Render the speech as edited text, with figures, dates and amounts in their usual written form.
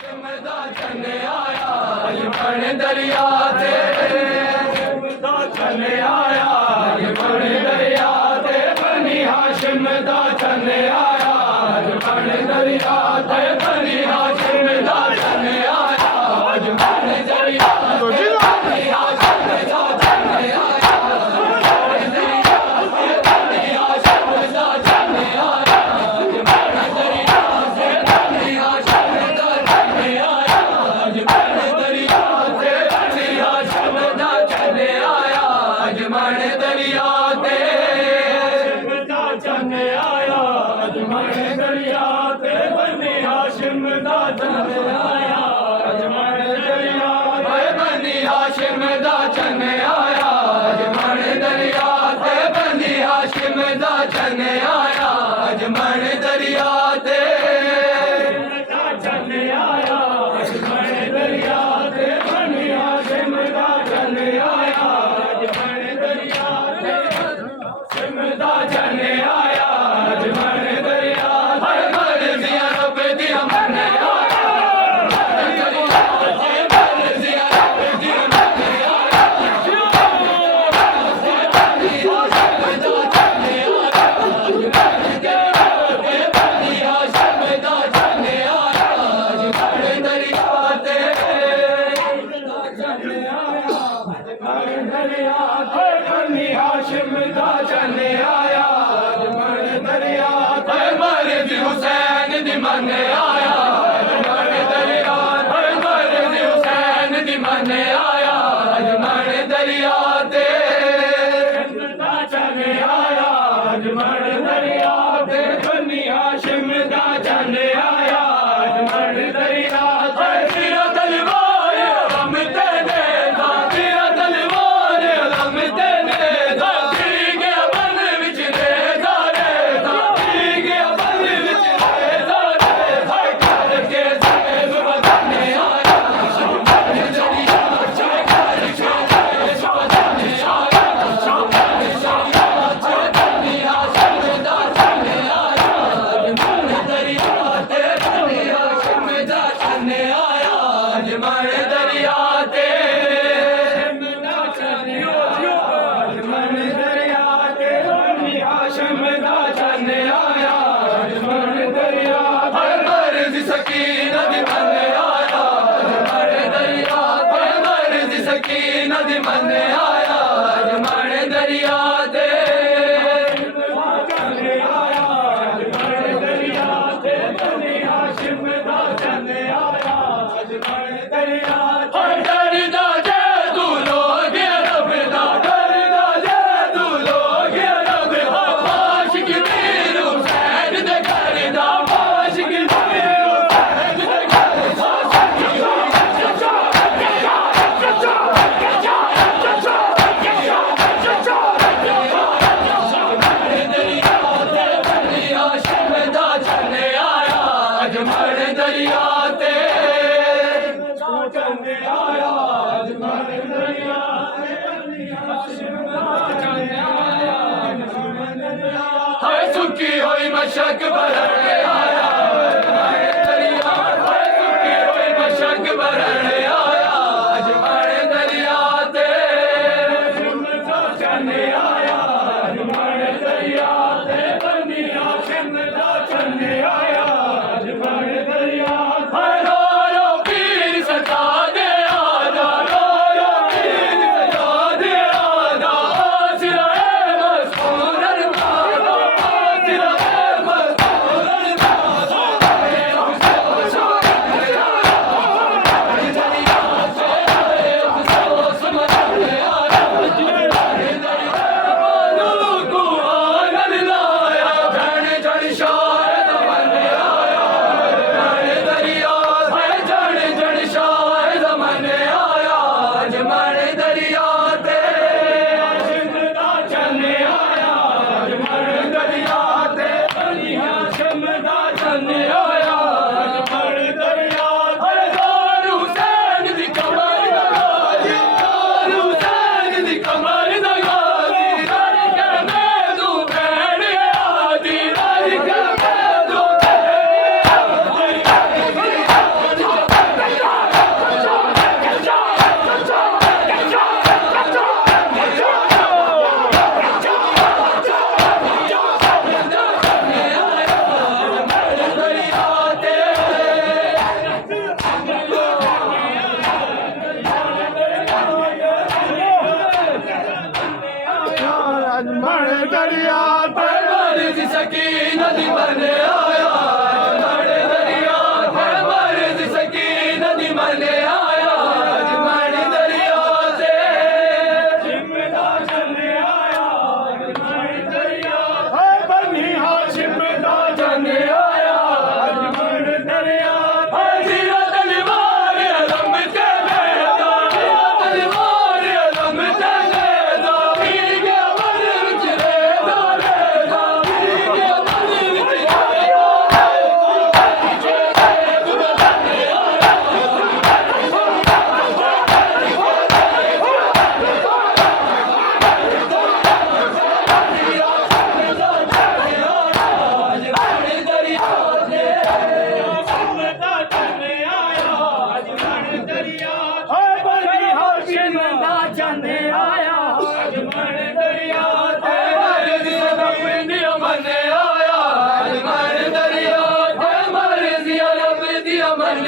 चने आया अजमन दरिया ते दा चने आया अजमन दरिया ते बनी हाशिम दा चने आया अजमन दरिया ते बनी हाशिम दा चने आया अजमन दरिया ते बनी हाशिम दा चने आया अजमन दरिया ते बनी हाशिम दा चने आया अजमन दरिया ते बनी हाशिम दा चने आया अजमन दरिया ते बनी हाशिम दा चने आया अजमन दरिया ते दा चने आया अजमन दरिया ते बनी हाशिम दा चने आया अजमन दरिया ते बनी हाशिम दा चने आया अजमन दरिया ते बनी हाशिम दा चने आया अजमन दरिया ते दा चने आया अजमन दरिया ते बनी हाशिम दा चने आया अजमन दरिया ते हाशिम दा चने आया अजमन दरिया हर मर्जिया रब दिया मन आया हाशिम दा चने आया अजमन दरिया ते मर्ज़ी हुसैन दी मन आया अजमन दरिया ते मर्ज़ी हुसैन दी मन आया अजमन दरिया ते दा चने आया अजमन दरिया ते बनी हाशिम दा चने आया अजमन दरिया ते तेरा तलवार गम तेने दा तेरा तलवार गम तेने दा ठीक है बन विच दे दारे दा ठीक है बन विच दे दारे हाय करके जेब बदने आया अजमन दरिया ते करके जेब बदने आया अजमन दरिया ते बनी हाशिम दा चने आया अजमन दरिया ते बनी हाशिम दा चने आया अजमन दरिया ते दा चने आया अजमन दरिया ते बनी हाशिम दा चने आया अजमन दरिया हर मर्ज़ी सकीना दी मन आया अजमन दरिया हर मर्ज़ी सकीना दी मन आया अजमन दरिया ते दा चने आया अजमन दरिया ते बनी हाशिम दा चने आया अजमन दरिया हर डरदा जे तू लोग रब दा डरदा जे तू लोग रब दा आशिक वीर हुसैन दे घर दा आशिक वीर हुसैन दे घर दा अजमन दरिया ते चने आया अजमन दरिया ते बनी हाशिम दा चने आया अजमन दरिया हाय सुखी होई मशक भरण आया अजमन दरिया हाय सुखी होई मशक भरण आया अजमन दरिया ते चने आया अजमन दरिया ते बनी हाशिम दा चने आया अजमन दरिया हाय रो पीर सजा दे आजा रो पीर सजा दे आजा आसिरा मस्कूरन आसिरा मस्कूरन नदी मन आया मन दरिया है मर्द सकी नदी मन आया मन दरिया से चिमटा चले आया मन दरिया है बनी हाशिम का चले आया मन दरिया है जीरा तलवार अलम के बेदा जीरा तलवार अलम के बेदा पीर के मन विच रेदा रेदा पीर के मन विच मन